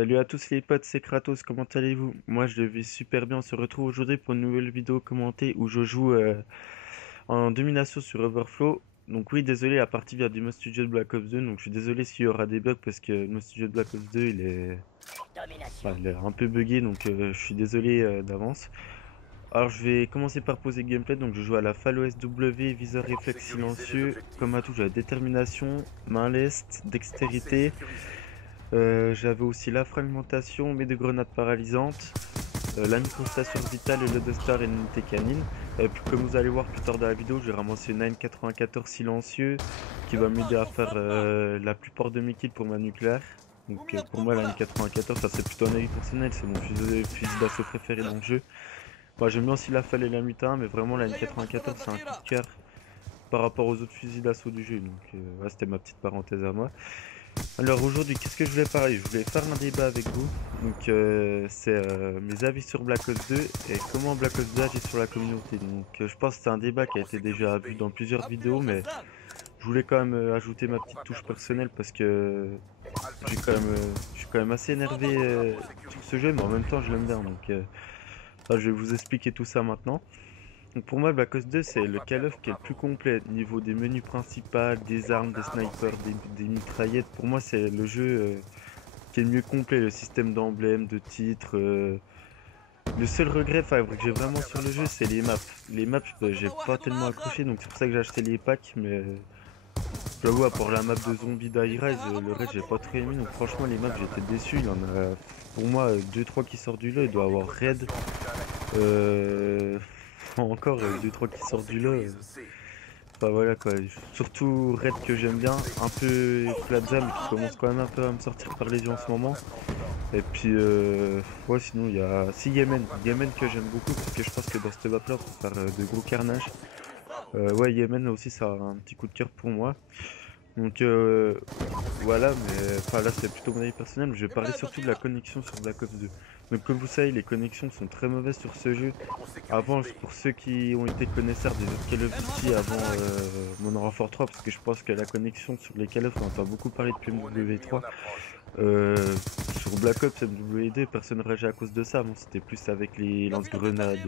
Salut à tous les potes, c'est Kratos, comment allez-vous? Moi je vais super bien, on se retrouve aujourd'hui pour une nouvelle vidéo commentée où je joue en domination sur Overflow. Donc oui, désolé, la partie vient du mode studio de Black Ops 2, donc je suis désolé s'il y aura des bugs parce que le mode studio de Black Ops 2 il est un peu buggé, donc je suis désolé d'avance. Alors je vais commencer par poser le gameplay, donc je joue à la FAL OSW, viseur réflexe silencieux, comme à tout j'ai la détermination, main leste, dextérité. J'avais aussi la fragmentation, mais de grenades paralysantes, la microstation vitale et le Duster et l'unité canine. Et puis comme vous allez voir plus tard dans la vidéo, j'ai ramassé une AN-94 silencieux qui va m'aider à faire la plupart de mes kills pour ma nucléaire. Donc pour moi la N94 ça c'est plutôt un avis personnel, c'est mon fusil d'assaut préféré dans le jeu. Moi j'aime bien aussi la FAL et la Mutin, mais vraiment la N94 c'est un coup de cœur par rapport aux autres fusils d'assaut du jeu. Donc ouais, c'était ma petite parenthèse à moi. Alors aujourd'hui, qu'est-ce que je voulais parler? Je voulais faire un débat avec vous. Donc c'est mes avis sur Black Ops 2 et comment Black Ops 2 agit sur la communauté. Donc je pense que c'est un débat qui a été déjà vu dans plusieurs vidéos, mais je voulais quand même ajouter ma petite touche personnelle parce que je suis quand même assez énervé sur ce jeu, mais en même temps je l'aime bien. Donc je vais vous expliquer tout ça maintenant. Donc pour moi, Black Ops 2, c'est le Call of qui est le plus complet. Niveau des menus principaux, des armes, des snipers, des mitraillettes. Pour moi, c'est le jeu qui est le mieux complet. Le système d'emblèmes, de titres. Le seul regret, enfin, que j'ai vraiment sur le jeu, c'est les maps. Les maps, j'ai pas tellement accroché, donc c'est pour ça que j'ai acheté les packs. Mais j'avoue, à part la map de zombies d'High Rise, le reste, j'ai pas très aimé. Donc franchement, les maps, j'étais déçu. Il y en a, pour moi, deux trois qui sortent du lot. Il doit y avoir Raid. Euh, Encore deux trois qui sortent du lot. Enfin voilà quoi, surtout Red que j'aime bien, un peu Plaza mais qui commence quand même un peu à me sortir par les yeux en ce moment. Et puis ouais sinon il y a si Yemen que j'aime beaucoup parce que je pense que dans cette map là on peut faire de gros carnage. Ouais Yemen aussi ça a un petit coup de cœur pour moi. Donc voilà, mais enfin là c'est plutôt mon avis personnel, mais je vais parler surtout de la connexion sur Black Ops 2. Donc comme vous savez, les connexions sont très mauvaises sur ce jeu. Avant, pour ceux qui ont été connaisseurs des autres Call of Duty avant Modern Warfare 3, parce que je pense que la connexion sur les Call of, on entend beaucoup parler depuis MW3. Euh, sur Black Ops MW2, personne ne réagit à cause de ça. Bon, c'était plus avec les lance-grenades,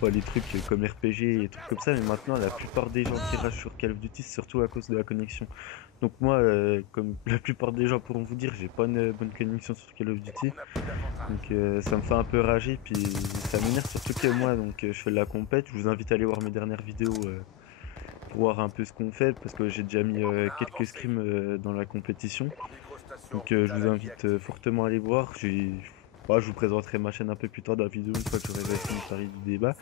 ouais, les trucs comme RPG et trucs comme ça. Mais maintenant, la plupart des gens qui ragent sur Call of Duty, c'est surtout à cause de la connexion. Donc moi, comme la plupart des gens pourront vous dire, j'ai pas une bonne connexion sur Call of Duty. Donc ça me fait un peu rager, puis ça m'énerve surtout que moi, donc je fais de la compète. Je vous invite à aller voir mes dernières vidéos pour voir un peu ce qu'on fait, parce que j'ai déjà mis quelques scrims dans la compétition. Donc je vous invite fortement à aller voir. Je vous présenterai ma chaîne un peu plus tard dans la vidéo, une fois que j'aurai fini de parler du débat.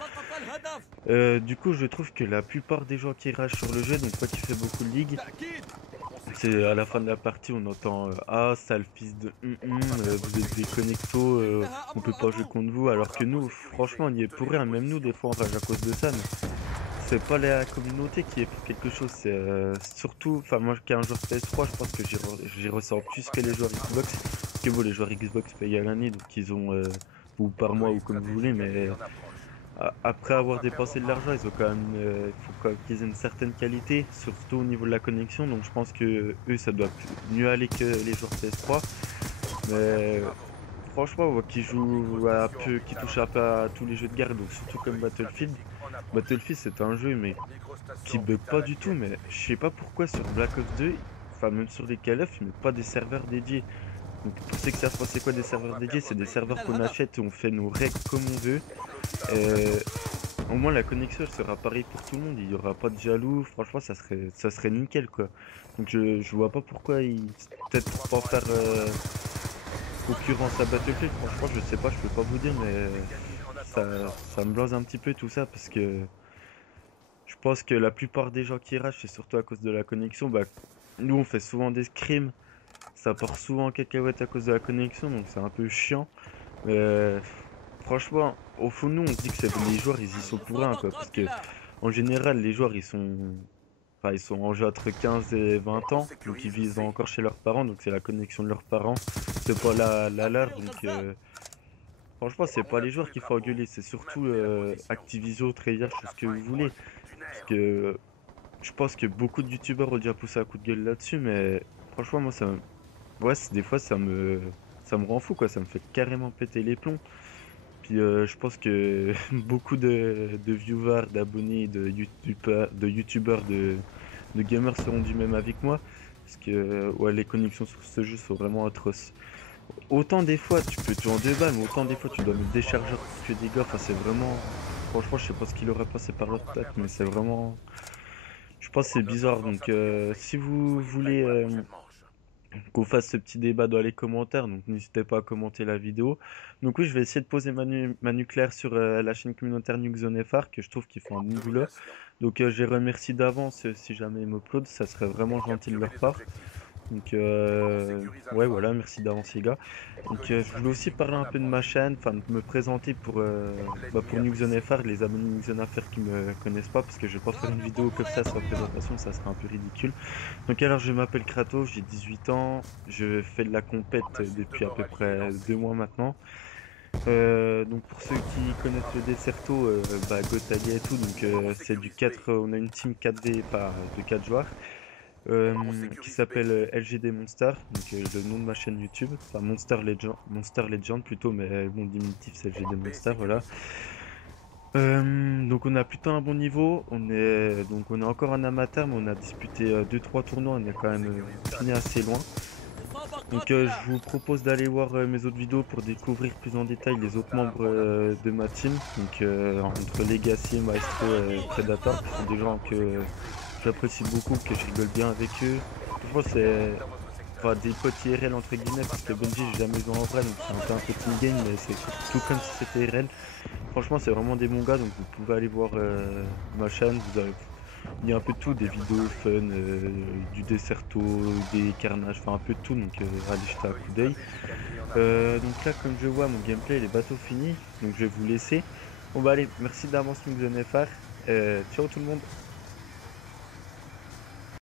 Du coup, je trouve que la plupart des gens qui ragent sur le jeu, donc moi qui fais beaucoup de ligue, c'est à la fin de la partie, on entend ah, sale fils de vous êtes des connectos, on peut pas jouer contre vous. Alors que nous, franchement, on y est pour rien. Même nous, des fois, on rage à cause de ça. Mais c'est pas la communauté qui est pour quelque chose. C'est surtout, enfin, moi qui est un joueur PS3, je pense que j'y ressens plus que les joueurs Xbox. Parce que bon, les joueurs Xbox payent à l'année, donc ils ont, ou par mois, ou comme vous voulez, mais après avoir dépensé de l'argent, ils ont quand même, il faut quand même qu'ils aient une certaine qualité, surtout au niveau de la connexion. Donc je pense que eux, ça doit mieux aller que les joueurs PS3. Mais franchement, moi qui joue un peu, qui touche un peu à tous les jeux de guerre, donc surtout comme Battlefield. Battlefield, c'est un jeu mais qui bug pas du tout. Mais je sais pas pourquoi sur Black Ops 2, enfin même sur les Call of, ils mettent pas des serveurs dédiés. Donc pour ceux qui savent pas c'est quoi des serveurs dédiés, c'est des serveurs qu'on achète et on fait nos règles comme on veut. Euh, Au moins la connexion elle sera pareille pour tout le monde, il y aura pas de jaloux, franchement ça serait nickel quoi. Donc je vois pas pourquoi ils peut-être pour pas faire concurrence à Battlefield, franchement je sais pas, je peux pas vous dire mais ça me blase un petit peu tout ça parce que je pense que la plupart des gens qui ragent c'est surtout à cause de la connexion. Bah nous on fait souvent des scrims, ça part souvent en cacahuète à cause de la connexion donc c'est un peu chiant. Mais franchement, au fond, nous, on se dit que les joueurs, ils y sont pour rien, quoi. Parce que, en général, les joueurs, enfin, ils sont en jeu entre 15 et 20 ans. Donc, ils vivent encore chez leurs parents. Donc, c'est la connexion de leurs parents. C'est pas la leur. Donc, franchement, c'est pas les joueurs qu'il faut engueuler. C'est surtout Activision, Treyarch, tout ce que vous voulez. Parce que je pense que beaucoup de youtubeurs ont déjà poussé un coup de gueule là-dessus. Mais franchement, moi, ouais, des fois, ça me rend fou quoi, ça me fait carrément péter les plombs. Puis je pense que beaucoup de viewers, d'abonnés, de youtubeurs, de gamers seront du même avec moi. Parce que ouais, les connexions sur ce jeu sont vraiment atroces. Autant des fois tu peux tuer en 2 balles, mais autant des fois tu dois mettre des chargeurs pour tuer des gars. Enfin, c'est vraiment. Franchement, je sais pas ce qu'il aurait passé par leur tête, mais c'est vraiment. Je pense que c'est bizarre. Donc, si vous voulez qu'on fasse ce petit débat dans les commentaires, donc n'hésitez pas à commenter la vidéo. Donc oui, je vais essayer de poser ma nucléaire sur la chaîne communautaire Nukezone FR, que je trouve qu'ils font un bon boulot. Donc je les remercie d'avance si jamais ils m'uploadent, ça serait vraiment gentil de leur part. Donc ouais, voilà, merci d'avance les gars. Donc je voulais aussi parler un peu de ma chaîne, enfin de me présenter pour Nukezone FR, les abonnés de Nukezone FR qui me connaissent pas, parce que je vais pas faire une vidéo comme ça sans présentation, ça serait un peu ridicule. Donc alors je m'appelle Kratos, j'ai 18 ans, je fais de la compète depuis à peu près 2 mois maintenant. Donc pour ceux qui connaissent le Desserto, Gotalia et tout, donc c'est du 4, on a une team 4v de 4 joueurs qui s'appelle LGD Monster, donc le nom de ma chaîne YouTube, enfin Monster Legend plutôt, mais mon diminutif c'est LGD Monster, voilà. Donc on a plutôt un bon niveau, on est encore un amateur, mais on a disputé 2-3 tournois, on est quand même fini assez loin. Donc je vous propose d'aller voir mes autres vidéos pour découvrir plus en détail les autres membres de ma team. Donc entre Legacy, Maestro et Predator, qui sont des gens que j'apprécie beaucoup, que je rigole bien avec eux. Franchement c'est enfin, des potes IRL entre guillemets, parce que Bungie j'ai jamais vu en vrai, donc c'est un peu un peu team game, mais c'est tout comme si c'était IRL. Franchement c'est vraiment des bons gars, donc vous pouvez aller voir ma chaîne, il y a un peu de tout, des vidéos fun, du Desserto, des carnages, enfin un peu de tout, donc allez jeter un coup d'œil. Donc là, comme je vois, mon gameplay il est bateau fini, donc je vais vous laisser. Bon bah allez, merci d'avance Nukezone FR, ciao tout le monde.